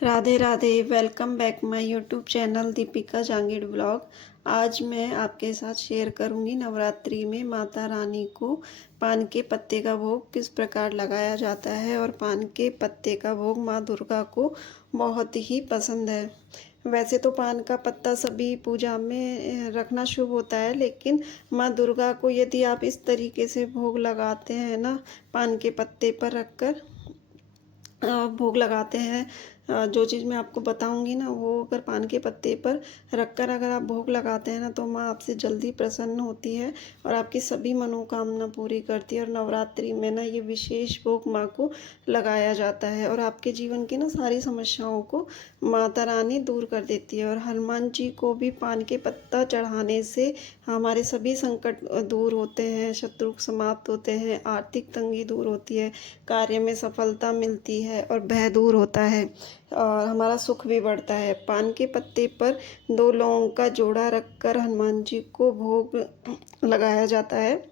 Radhe Radhe. Welcome back my YouTube channel Deepika Jangid blog. आज मैं आपके साथ शेयर करूंगी नवरात्रि में माता रानी को पान के पत्ते का भोग किस प्रकार लगाया जाता है। और पान के पत्ते का भोग माँ दुर्गा को बहुत ही पसंद है। वैसे तो पान का पत्ता सभी पूजा में रखना शुभ होता है, लेकिन माँ दुर्गा को यदि आप इस तरीके से भोग लगाते हैं ना, पान के पत्ते पर रखकर भोग लगाते हैं, जो चीज़ मैं आपको बताऊंगी ना, वो अगर पान के पत्ते पर रखकर अगर आप भोग लगाते हैं ना, तो माँ आपसे जल्दी प्रसन्न होती है और आपकी सभी मनोकामना पूरी करती है। और नवरात्रि में ना ये विशेष भोग माँ को लगाया जाता है और आपके जीवन की ना सारी समस्याओं को माता रानी दूर कर देती है। और हनुमान जी को भी पान के पत्ता चढ़ाने से हमारे सभी संकट दूर होते हैं, शत्रु समाप्त होते हैं, आर्थिक तंगी दूर होती है, कार्य में सफलता मिलती है और भय दूर होता है और हमारा सुख भी बढ़ता है। पान के पत्ते पर 2 लौंग का जोड़ा रखकर हनुमान जी को भोग लगाया जाता है।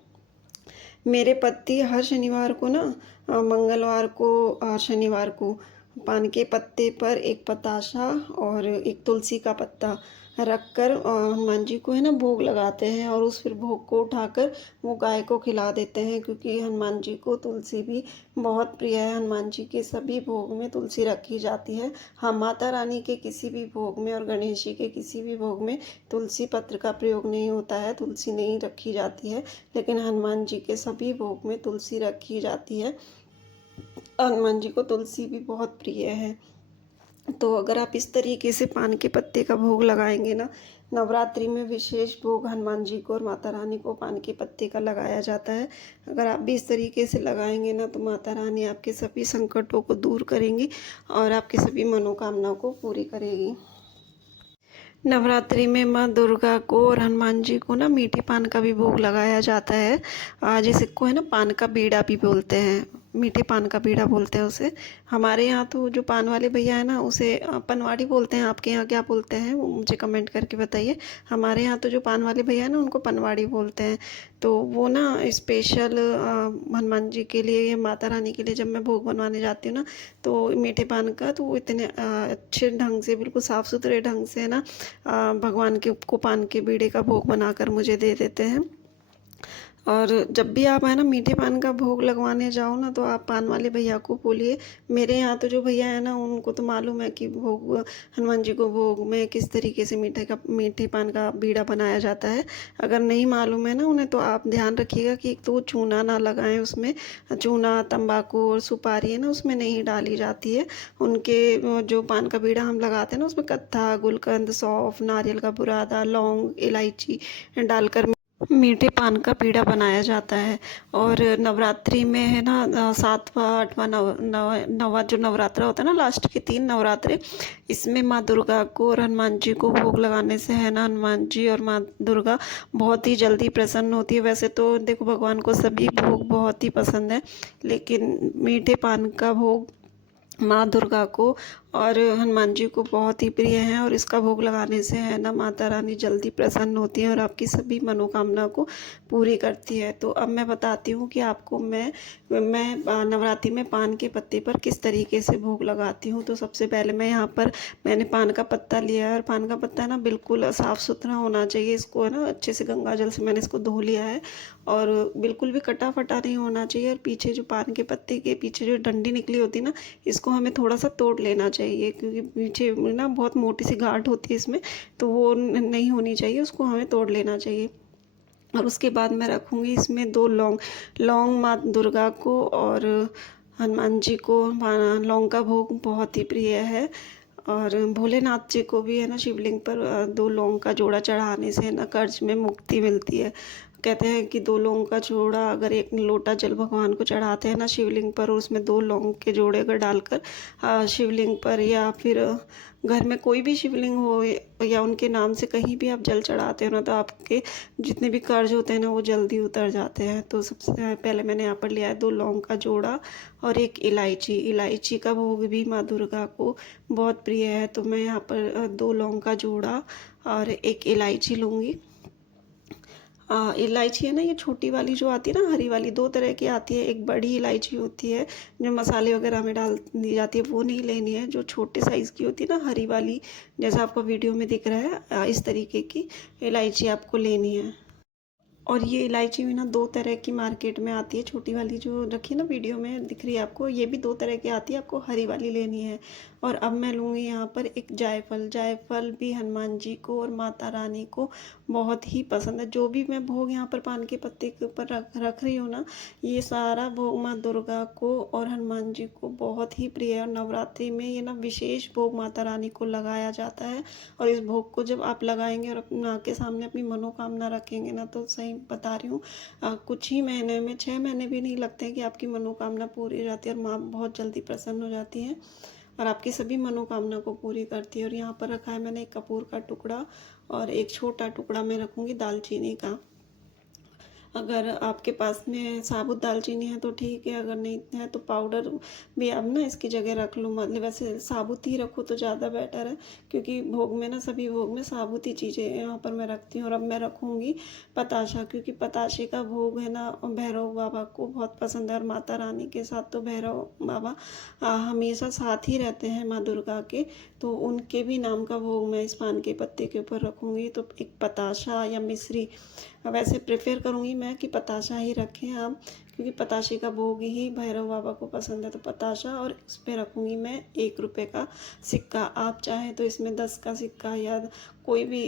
मेरे पति हर शनिवार को ना, मंगलवार को और शनिवार को पान के पत्ते पर एक पतासा और एक तुलसी का पत्ता रखकर हनुमान जी को है ना भोग लगाते हैं और उस फिर भोग को उठाकर वो गाय को खिला देते हैं, क्योंकि हनुमान जी को तुलसी भी बहुत प्रिय है। हनुमान जी के सभी भोग में तुलसी रखी जाती है। हाँ, माता रानी के किसी भी भोग में और गणेश जी के किसी भी भोग में तुलसी पत्र का प्रयोग नहीं होता है, तुलसी नहीं रखी जाती है, लेकिन हनुमान जी के सभी भोग में तुलसी रखी जाती है। हनुमान जी को तुलसी भी बहुत प्रिय है। तो अगर आप इस तरीके से पान के पत्ते का भोग लगाएंगे ना, नवरात्रि में विशेष भोग हनुमान जी को और माता रानी को पान के पत्ते का लगाया जाता है। अगर आप भी इस तरीके से लगाएंगे ना, तो माता रानी आपके सभी संकटों को दूर करेंगी और आपकी सभी मनोकामनाओं को पूरी करेगी। नवरात्रि में माँ दुर्गा को और हनुमान जी को ना मीठे पान का भी भोग लगाया जाता है, जिसको है ना पान का बीड़ा भी बोलते हैं, मीठे पान का बीड़ा बोलते हैं उसे। हमारे यहाँ तो जो पान वाले भैया है ना, उसे पनवाड़ी बोलते हैं। आपके यहाँ क्या बोलते हैं वो मुझे कमेंट करके बताइए। हमारे यहाँ तो जो पान वाले भैया है ना, उनको पनवाड़ी बोलते हैं। तो वो ना स्पेशल हनुमान जी के लिए या माता रानी के लिए जब मैं भोग बनवाने जाती हूँ ना, तो मीठे पान का तो वो इतने अच्छे ढंग से, बिल्कुल साफ़ सुथरे ढंग से ना भगवान के को पान के बीड़े का भोग बनाकर मुझे दे देते हैं। और जब भी आप है ना मीठे पान का भोग लगवाने जाओ ना, तो आप पान वाले भैया को बोलिए। मेरे यहाँ तो जो भैया है ना, उनको तो मालूम है कि भोग हनुमान जी को भोग में किस तरीके से मीठे पान का बीड़ा बनाया जाता है। अगर नहीं मालूम है ना उन्हें, तो आप ध्यान रखिएगा कि एक तो चूना ना लगाएं उसमें। चूना, तंबाकू और सुपारी है ना, उसमें नहीं डाली जाती है। उनके जो पान का बीड़ा हम लगाते हैं ना, उसमें कत्था, गुलकंद, सौंफ, नारियल का बुरादा, लौंग, इलायची डालकर मीठे पान का पीड़ा बनाया जाता है। और नवरात्रि में है ना, सातवां आठवां नवा जो नवरात्रा होता है ना, लास्ट के 3 नवरात्रे, इसमें माँ दुर्गा को और हनुमान जी को भोग लगाने से है ना, हनुमान जी और माँ दुर्गा बहुत ही जल्दी प्रसन्न होती है। वैसे तो देखो, भगवान को सभी भोग बहुत ही पसंद है, लेकिन मीठे पान का भोग माँ दुर्गा को और हनुमान जी को बहुत ही प्रिय है। और इसका भोग लगाने से है ना, माता रानी जल्दी प्रसन्न होती है और आपकी सभी मनोकामना को पूरी करती है। तो अब मैं बताती हूँ कि आपको मैं नवरात्रि में पान के पत्ते पर किस तरीके से भोग लगाती हूँ। तो सबसे पहले मैंने पान का पत्ता लिया है, और पान का पत्ता है ना बिल्कुल साफ़ सुथरा होना चाहिए। इसको है ना अच्छे से गंगा जल से मैंने इसको धो लिया है, और बिल्कुल भी कटा फटा नहीं होना चाहिए। और पीछे जो पान के पत्ते के पीछे जो डंडी निकली होती है ना, इसको हमें थोड़ा सा तोड़ लेना चाहिए, क्योंकि पीछे ना बहुत मोटी सी गांठ होती है इसमें, तो वो नहीं होनी चाहिए, उसको हमें तोड़ लेना चाहिए। और उसके बाद मैं रखूँगी इसमें 2 लौंग। लौंग माँ दुर्गा को और हनुमान जी को लौंग का भोग बहुत ही प्रिय है। और भोलेनाथ जी को भी है ना, शिवलिंग पर 2 लौंग का जोड़ा चढ़ाने से है ना कर्ज में मुक्ति मिलती है। कहते हैं कि 2 लौंग का जोड़ा, अगर 1 लोटा जल भगवान को चढ़ाते हैं ना शिवलिंग पर, और उसमें 2 लौंग के जोड़े अगर डालकर शिवलिंग पर, या फिर घर में कोई भी शिवलिंग हो या उनके नाम से कहीं भी आप जल चढ़ाते हो ना, तो आपके जितने भी कर्ज होते हैं ना, वो जल्दी उतर जाते हैं। तो सबसे पहले मैंने यहाँ पर लिया है 2 लौंग का जोड़ा और 1 इलायची। इलायची का भोग भी माँ दुर्गा को बहुत प्रिय है, तो मैं यहाँ पर 2 लौंग का जोड़ा और 1 इलायची लूँगी। इलायची है ना, ये छोटी वाली जो आती है ना, हरी वाली, दो तरह की आती है। एक बड़ी इलायची होती है जो मसाले वगैरह में डाल दी जाती है, वो नहीं लेनी है। जो छोटे साइज़ की होती है ना, हरी वाली, जैसा आपको वीडियो में दिख रहा है, इस तरीके की इलायची आपको लेनी है। और ये इलायची भी ना दो तरह की मार्केट में आती है। छोटी वाली जो रखी है ना, वीडियो में दिख रही है आपको, ये भी दो तरह की आती है, आपको हरी वाली लेनी है। और अब मैं लूँगी यहाँ पर एक जायफल। जायफल भी हनुमान जी को और माता रानी को बहुत ही पसंद है। जो भी मैं भोग यहाँ पर पान के पत्ते के ऊपर रख रख रही हूँ ना, ये सारा भोग माँ दुर्गा को और हनुमान जी को बहुत ही प्रिय है। और नवरात्रि में ये ना विशेष भोग माता रानी को लगाया जाता है। और इस भोग को जब आप लगाएंगे और अपनी आँख के सामने अपनी मनोकामना रखेंगे ना, तो सही बता रही हूँ, कुछ ही महीने में, 6 महीने भी नहीं लगते हैं कि आपकी मनोकामना पूरी हो जाती है। और माँ बहुत जल्दी प्रसन्न हो जाती हैं और आपकी सभी मनोकामना को पूरी करती है। और यहाँ पर रखा है मैंने एक कपूर का टुकड़ा और एक छोटा टुकड़ा मैं रखूँगी दालचीनी का। अगर आपके पास में साबुत दालचीनी है तो ठीक है, अगर नहीं है तो पाउडर भी अब ना इसकी जगह रख लूँ। मतलब वैसे साबुत ही रखो तो ज़्यादा बेटर है, क्योंकि भोग में ना, सभी भोग में साबुत ही चीज़ें यहाँ पर मैं रखती हूँ। और अब मैं रखूँगी पताशा, क्योंकि पताशे का भोग है ना, भैरव बाबा को बहुत पसंद है। और माता रानी के साथ तो भैरव बाबा हमेशा साथ ही रहते हैं माँ दुर्गा के, तो उनके भी नाम का भोग मैं इस पान के पत्ते के ऊपर रखूँगी। तो एक पताशा या मिश्री, वैसे प्रेफर करूँगी मैं कि पताशा ही रखें आप, क्योंकि पताशे का भोग ही भैरव बाबा को पसंद है। तो पताशा, और इस पे रखूँगी मैं 1 रुपये का सिक्का। आप चाहें तो इसमें 10 का सिक्का या कोई भी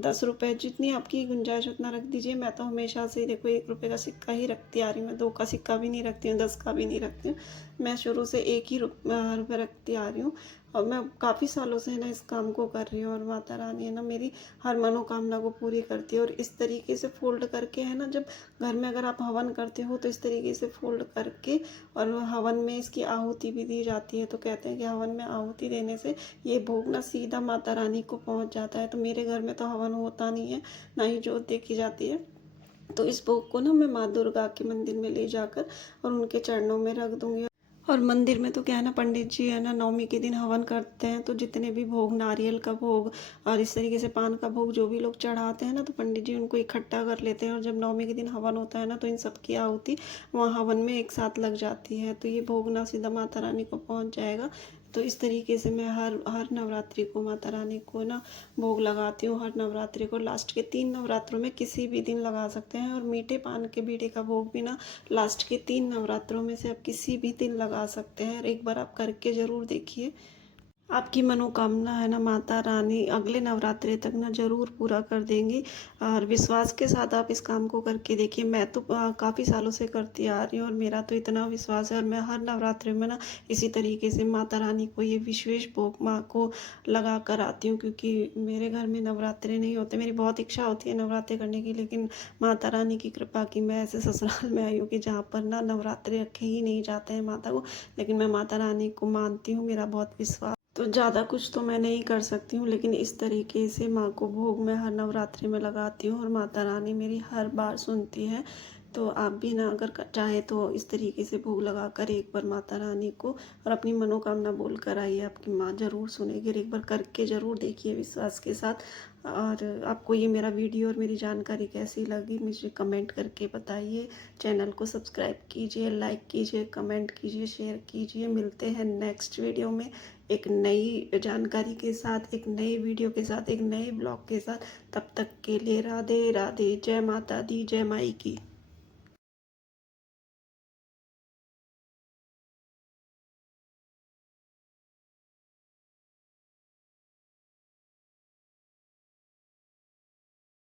10 रुपये, जितनी आपकी गुंजाइश उतना रख दीजिए। मैं तो हमेशा से देखो 1 रुपये का सिक्का ही रखती आ रही हूँ। मैं 2 का सिक्का भी नहीं रखती हूँ, 10 का भी नहीं रखती हूँ। मैं शुरू से 1 ही रुपये रखती आ रही हूँ। और मैं काफ़ी सालों से है ना इस काम को कर रही हूँ। और माता रानी है ना मेरी हर मनोकामना को पूरी करती है। और इस तरीके से फोल्ड करके है ना, जब घर में अगर आप हवन करते हो तो इस तरीके से फोल्ड करके, और हवन में इसकी आहुति भी दी जाती है। तो कहते हैं कि हवन में आहुति देने से ये भोग ना सीधा माता रानी को पहुंच जाता है। तो मेरे घर में तो हवन होता नहीं है, ना ही जोत देखी जाती है। तो इस भोग को ना मैं माँ दुर्गा के मंदिर में ले जाकर और उनके चरणों में रख दूंगी। और मंदिर में तो क्या है ना, पंडित जी है ना नवमी के दिन हवन करते हैं। तो जितने भी भोग, नारियल का भोग और इस तरीके से पान का भोग जो भी लोग चढ़ाते हैं ना, तो पंडित जी उनको इकट्ठा कर लेते हैं। और जब नवमी के दिन हवन होता है ना, तो इन सब की आहुति वहाँ हवन में एक साथ लग जाती है। तो ये भोग ना सीधा माता रानी को पहुँच जाएगा। तो इस तरीके से मैं हर हर नवरात्रि को माता रानी को ना भोग लगाती हूँ। हर नवरात्रि को लास्ट के 3 नवरात्रों में किसी भी दिन लगा सकते हैं। और मीठे पान के बीड़े का भोग भी ना लास्ट के 3 नवरात्रों में से आप किसी भी दिन लगा सकते हैं। और एक बार आप करके ज़रूर देखिए, आपकी मनोकामना है ना माता रानी अगले नवरात्रि तक ना ज़रूर पूरा कर देंगी। और विश्वास के साथ आप इस काम को करके देखिए। मैं तो काफ़ी सालों से करती आ रही हूँ और मेरा तो इतना विश्वास है। और मैं हर नवरात्रि में ना इसी तरीके से माता रानी को ये विशेष भोग माँ को लगा कर आती हूँ, क्योंकि मेरे घर में नवरात्रि नहीं होते। मेरी बहुत इच्छा होती है नवरात्रि करने की, लेकिन माता रानी की कृपा की मैं ऐसे ससुराल में आई हूँ कि जहाँ पर ना नवरात्रि रखे ही नहीं जाते हैं माता को। लेकिन मैं माता रानी को मानती हूँ, मेरा बहुत विश्वास। तो ज़्यादा कुछ तो मैं नहीं कर सकती हूँ, लेकिन इस तरीके से माँ को भोग मैं हर नवरात्रि में लगाती हूँ और माता रानी मेरी हर बार सुनती है। तो आप भी ना अगर चाहे तो इस तरीके से भोग लगा कर एक बार माता रानी को और अपनी मनोकामना बोल कर आइए, आपकी माँ ज़रूर सुनेगी। और एक बार करके ज़रूर देखिए विश्वास के साथ। और आपको ये मेरा वीडियो और मेरी जानकारी कैसी लगी मुझे कमेंट करके बताइए। चैनल को सब्सक्राइब कीजिए, लाइक कीजिए, कमेंट कीजिए, शेयर कीजिए। मिलते हैं नेक्स्ट वीडियो में एक नई जानकारी के साथ, एक नए वीडियो के साथ, एक नए ब्लॉग के साथ। तब तक के लिए राधे राधे, जय माता दी, जय माई की।